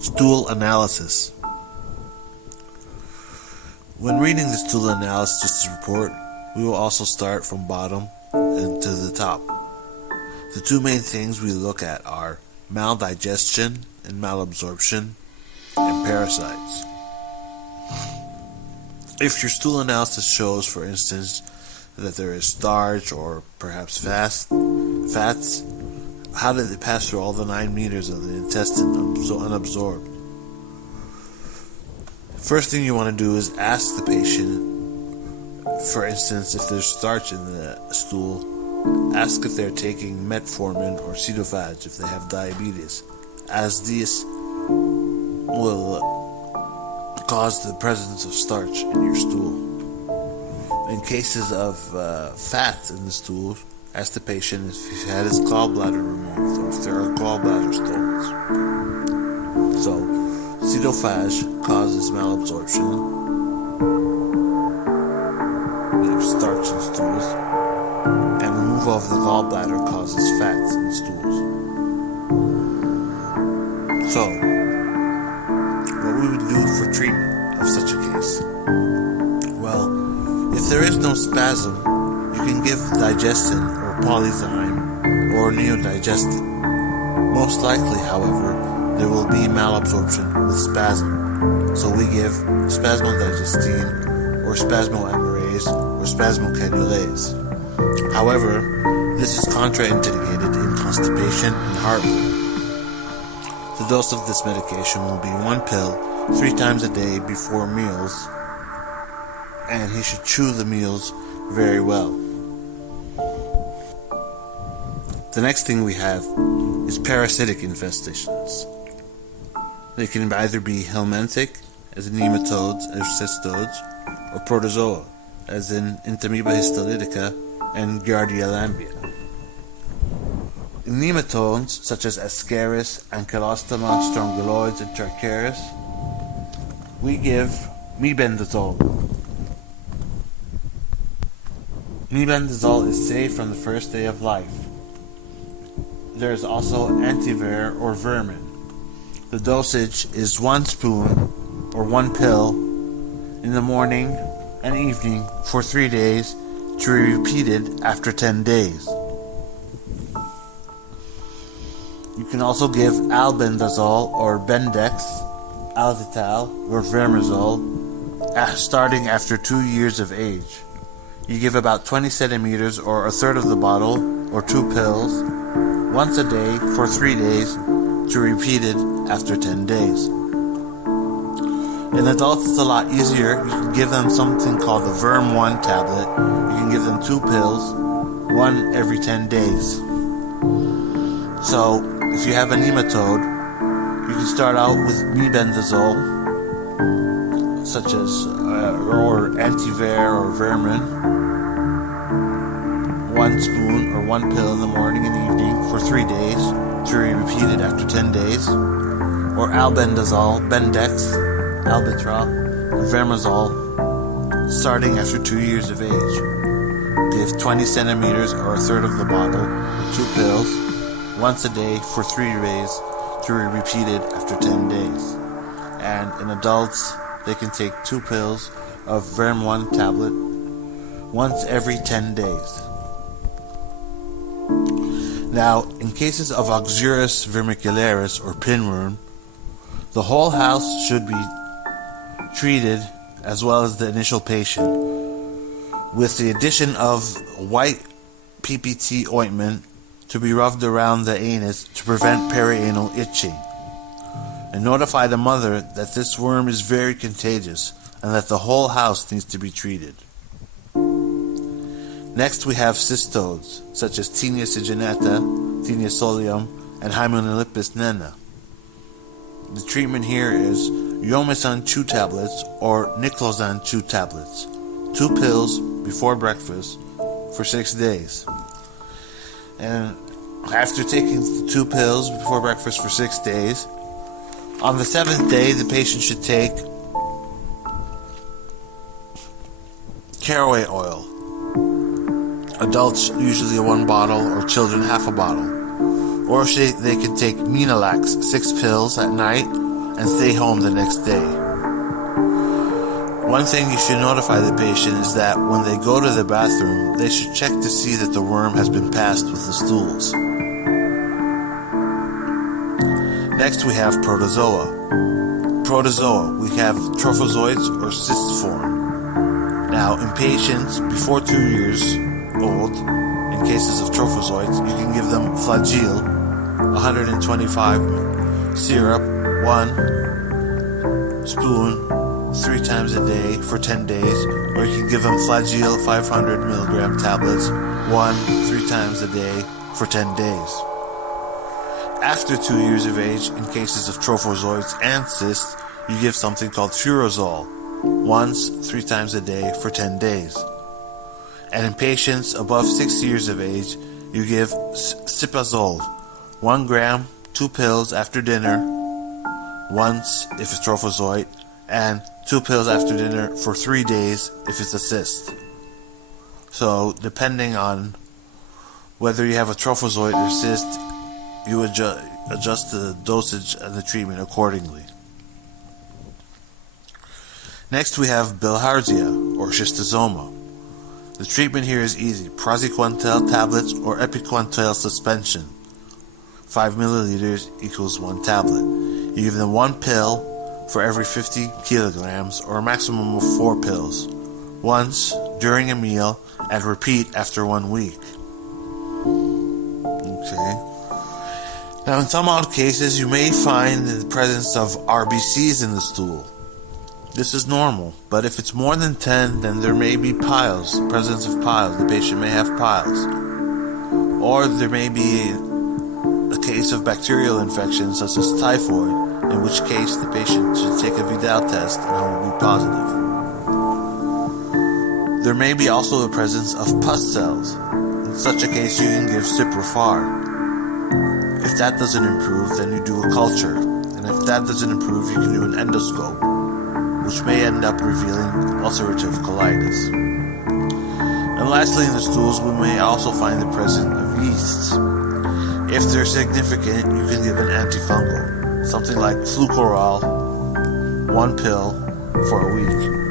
Stool Analysis. When reading the stool analysis report, we will also start from bottom and to the top. The two main things we look at are maldigestion and malabsorption and parasites. If your stool analysis shows, for instance, that there is starch or perhaps fats, how did it pass through all the 9 meters of the intestine so unabsorbed? First thing you want to do is ask the patient, for instance, if there's starch in the stool, ask if they're taking metformin or pseudophage if they have diabetes, as this will cause the presence of starch in your stool. In cases of fats in the stool, ask the patient if he's had his gallbladder removed or if there are gallbladder stones. So, pseudophage causes malabsorption. There's starch in stools. And removal of the gallbladder causes fats in stools. So, what we would do for treatment of such a case? Well, if there is no spasm, you can give digestin or polyzyme or neodigestin. Most likely, however, there will be malabsorption with spasm, so we give spasmodigestin or spasmoamarase or spasmocannulase. However, this is contraindicated in constipation and heartburn. The dose of this medication will be 1 pill 3 times a day before meals, and he should chew the meals very well. The next thing we have is parasitic infestations. They can either be helminthic, as in nematodes or cystodes, or protozoa, as in Entamoeba histolytica and Giardia lamblia. In nematodes, such as Ascaris, Ankylostoma, Strongyloides, and Tricharis, we give mebendazole. Mebendazole is safe from the first day of life. There is also antivir or vermin. The dosage is 1 spoon or 1 pill in the morning and evening for 3 days to be repeated after 10 days. You can also give albendazole or Bendex, Alzital or Vermazole starting after 2 years of age. You give about 20 centimeters or a third of the bottle or 2 pills once a day for 3 days to be repeated after 10 days. In adults, it's a lot easier. You can give them something called the Verm 1 tablet. You can give them 2 pills, 1 every 10 days. So, if you have a nematode, you can start out with mebendazole, such as or antivir or vermin, 1 spoon or 1 pill in the morning and evening for 3 days to be repeated after 10 days, or albendazole, Bendex, Albuterol, or Vermazole starting after 2 years of age. Give 20 centimeters or a third of the bottle or 2 pills once a day for 3 days to be repeated after 10 days. And in adults, they can take 2 pills of Verm 1 tablet once every 10 days. Now, in cases of Oxyurus vermicularis or pinworm, the whole house should be treated as well as the initial patient, with the addition of white PPT ointment to be rubbed around the anus to prevent perianal itching. And notify the mother that this worm is very contagious and that the whole house needs to be treated. Next we have cystodes, such as Tinea sigenata, Tinea solium, and Hymenolipus nana. The treatment here is Yomesan chew tablets or Niclosan chew tablets, 2 pills before breakfast for 6 days. And after taking the 2 pills before breakfast for 6 days, on the 7th day the patient should take caraway oil. Adults usually 1 bottle, or children half a bottle. Or they can take Menalax 6 pills at night and stay home the next day. One thing you should notify the patient is that when they go to the bathroom, they should check to see that the worm has been passed with the stools. Next we have protozoa. Protozoa, we have trophozoites or cysts form. Now, in patients before 2 years old, in cases of trophozoites, you can give them Flagyl, 125 syrup, 1 spoon, 3 times a day for 10 days, or you can give them Flagyl 500 milligram tablets, 3 times a day for 10 days. After 2 years of age, in cases of trophozoites and cysts, you give something called Furosol, 3 times a day for 10 days. And in patients above 6 years of age, you give Cipazole, 1 gram, 2 pills after dinner, once if it's trophozoite, and 2 pills after dinner for 3 days if it's a cyst. So, depending on whether you have a trophozoite or cyst, you adjust the dosage and the treatment accordingly. Next we have Bilharzia, or schistosoma. The treatment here is easy. Praziquantel tablets or epiquantel suspension. 5 milliliters equals 1 tablet. You give them 1 pill for every 50 kilograms, or a maximum of 4 pills, once during a meal, and repeat after 1 week. Okay. Now, in some odd cases, you may find the presence of RBCs in the stool. This is normal, but if it's more than 10, then there may be piles, presence of piles. The patient may have piles. Or there may be a case of bacterial infection, such as typhoid, in which case the patient should take a Vidal test and it will be positive. There may be also the presence of pus cells. In such a case, you can give Ciprofar. If that doesn't improve, then you do a culture. And if that doesn't improve, you can do an endoscope, which may end up revealing ulcerative colitis. And lastly, in the stools, we may also find the presence of yeasts. If they're significant, you can give an antifungal, something like Flucorol, 1 pill for a week.